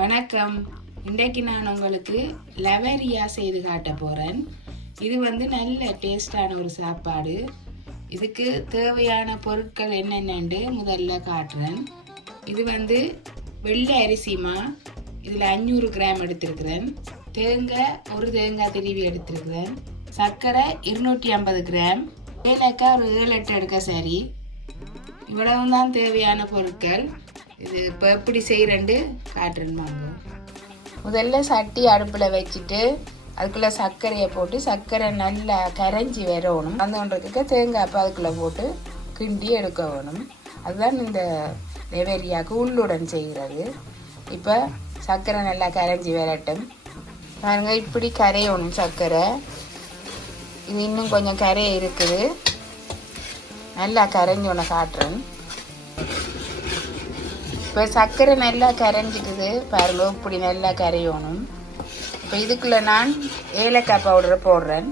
வணக்கம். இன்றைக்கு நான் உங்களுக்கு லெவரியா செய்து காட்ட போகிறேன். இது நல்ல டேஸ்டான ஒரு சாப்பாடு. இதுக்கு தேவையான பொருட்கள் என்னென்னு முதல்ல காட்டுறேன். இது வெள்ளை அரிசிமா, இதில் 500 கிராம் எடுத்திருக்கிறேன். தேங்காய் ஒரு தேங்காய் திருவி எடுத்திருக்கிறேன். சர்க்கரை 250 கிராம். ஏலக்காய் ஒரு 7-8 எடுக்க சரி. இவ்வளவு தான் தேவையான பொருட்கள். இது இப்போ எப்படி செய்கிறேன்னு காட்டுறேன் வாங்க. முதல்ல சட்டி அடுப்பில் வச்சுட்டு அதுக்குள்ளே சர்க்கரையை போட்டு சர்க்கரை நல்லா கரைஞ்சி வரணும். வந்தோன்றதுக்கு தேங்காய் அதுக்குள்ளே போட்டு கிண்டி எடுக்க வேணும். அதுதான் இந்த லெவரியாவுக்கு உள்ளுடன் செய்கிறது. இப்போ சர்க்கரை நல்லா கரைஞ்சி வரட்டும். பாருங்க, இப்படி கரையணும் சர்க்கரை. இது இன்னும் கொஞ்சம் கரையை இருக்குது. நல்லா கரைஞ்சோன்னு காட்டுறேன். இப்போ சர்க்கரை நல்லா கரைஞ்சிக்குது பாருங்க, இப்படி நல்லா கரையணும். இப்போ இதுக்குள்ளே நான் ஏலக்காய் பவுடரை போடுறேன்.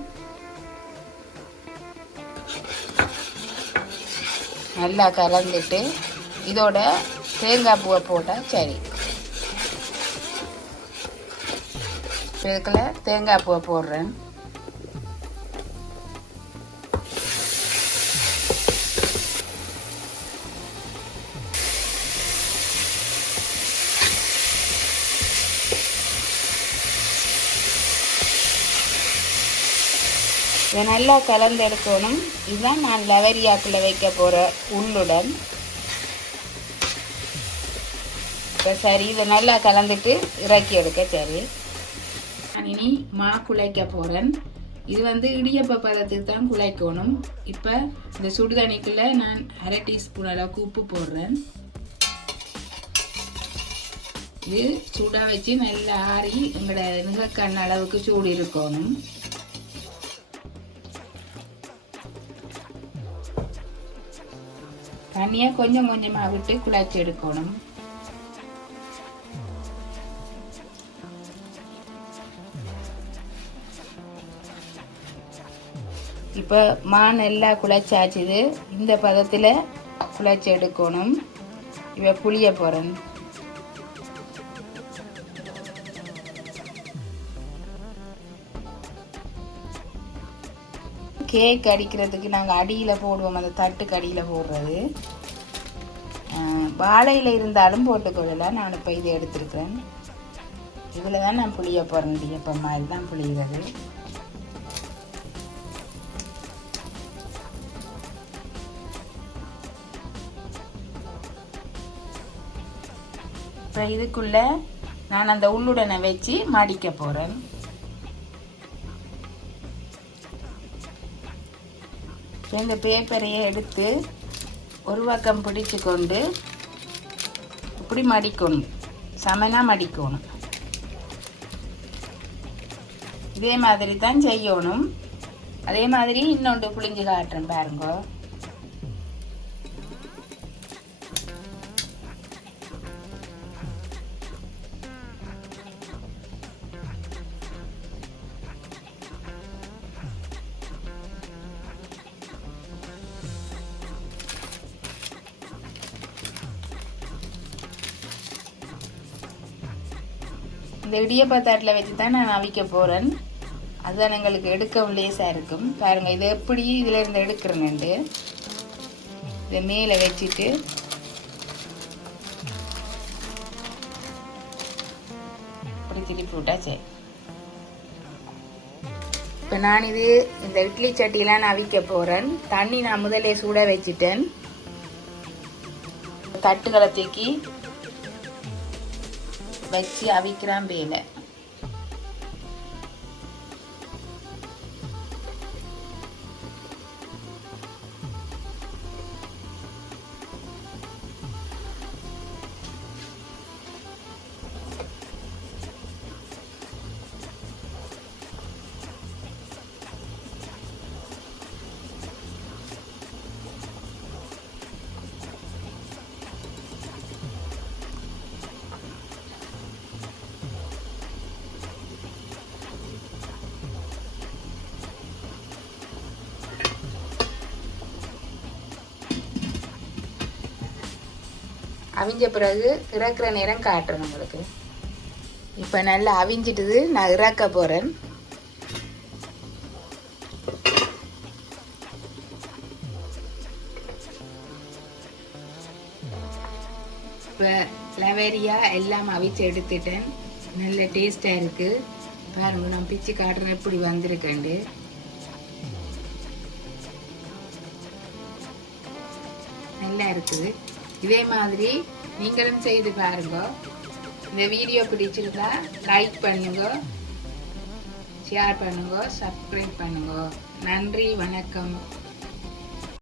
நல்லா கலந்துட்டு இதோட தேங்காய் பூவை போட்டால் சரி. இப்போ இதுக்குள்ள தேங்காய் பூவை போடுறேன். இதை நல்லா கலந்து எடுக்கணும். இதுதான் நான் லெவரியாக்குள்ளே வைக்க போகிற உள்ளுடன். இப்போ சரி, இதை நல்லா கலந்துட்டு இறக்கி எடுக்க சரி. நான் இனி குழைக்க போகிறேன். இது இடியப்ப பதத்துக்கு தான் குழைக்கணும். இப்போ இந்த சுடுதண்ணிக்குள்ளே நான் 1/2 டீஸ்பூன் அளவுக்கு உப்பு போடுறேன். இது சுட வச்சு நல்லா ஆறி எங்களோட நிகக்கண் அளவுக்கு சூடு இருக்கணும். தண்ணியை கொஞ்சம் கொஞ்சமாக விட்டு குழைச்சி எடுக்கணும். இப்போ நல்லா குழைச்சாச்சுது. இந்த பதத்தில் குழைச்சி எடுக்கணும். இவ புளிய போகிறேன். கேக் அடிக்கிறதுக்கு நாங்கள் அடியில் போடுவோம், அந்த தட்டுக்கு அடியில் போடுறது. வாழையில் இருந்தாலும் போட்டுக்கொள்ளலாம். நான் இப்போ இதை எடுத்துருக்கிறேன். இதில் தான் நான் புளிய போகிறேன். இப்போ மாதிரி தான் புளிகிறது. இப்போ இதுக்குள்ளே நான் அந்த உள்ளுடனை வச்சு மடிக்க போகிறேன். இந்த பேப்பரையை எடுத்து ஒரு பக்கம் பிடிச்சு கொண்டு இப்படி மடிக்கணும். சமனாக மடிக்கணும். இதே மாதிரி தான் செய்யணும். அதே மாதிரி இன்னொன்று புளிஞ்சு காட்டுறேன் பாருங்க. இந்த இடியப்பத்தாட்டில் வச்சு தான் நான் அவிக்க போகிறேன். அதுதான் எங்களுக்கு எடுக்கவும் லேசாக இருக்கும். பாருங்கள், இதை எப்படி இதில் இருந்து எடுக்கிறேன்ட்டு இதை மேலே வச்சுட்டு இப்படி திருப்பி விட்டா சரி. இப்போ நான் இந்த இட்லி சட்டியெலாம் நான் அவிக்க போகிறேன். தண்ணி நான் முதலே சூட வச்சுட்டேன். தட்டுகளை தூக்கி வச்சு அவிக்கிறான் வேலை. அவிஞ்ச பிறகு இறக்குற நேரம் காட்டுறேன் உங்களுக்கு. இப்போ நல்லா அவிஞ்சிட்டுது, நான் இறக்க போகிறேன். இப்போ லவேரியா எல்லாம் அவிச்சு எடுத்துட்டேன். நல்ல டேஸ்டாக இருக்குது. பாருங்க, நான் பிச்சு காட்டுறேன் எப்படி வந்திருக்கேன்ட்டு. நல்லா இருக்குது. இதே மாதிரி நீங்களும் செய்து பாருங்க. இந்த வீடியோ பிடிச்சிருந்தா லைக் பண்ணுங்க, ஷேர் பண்ணுங்க, சப்ஸ்கிரைப் பண்ணுங்க. நன்றி, வணக்கம்.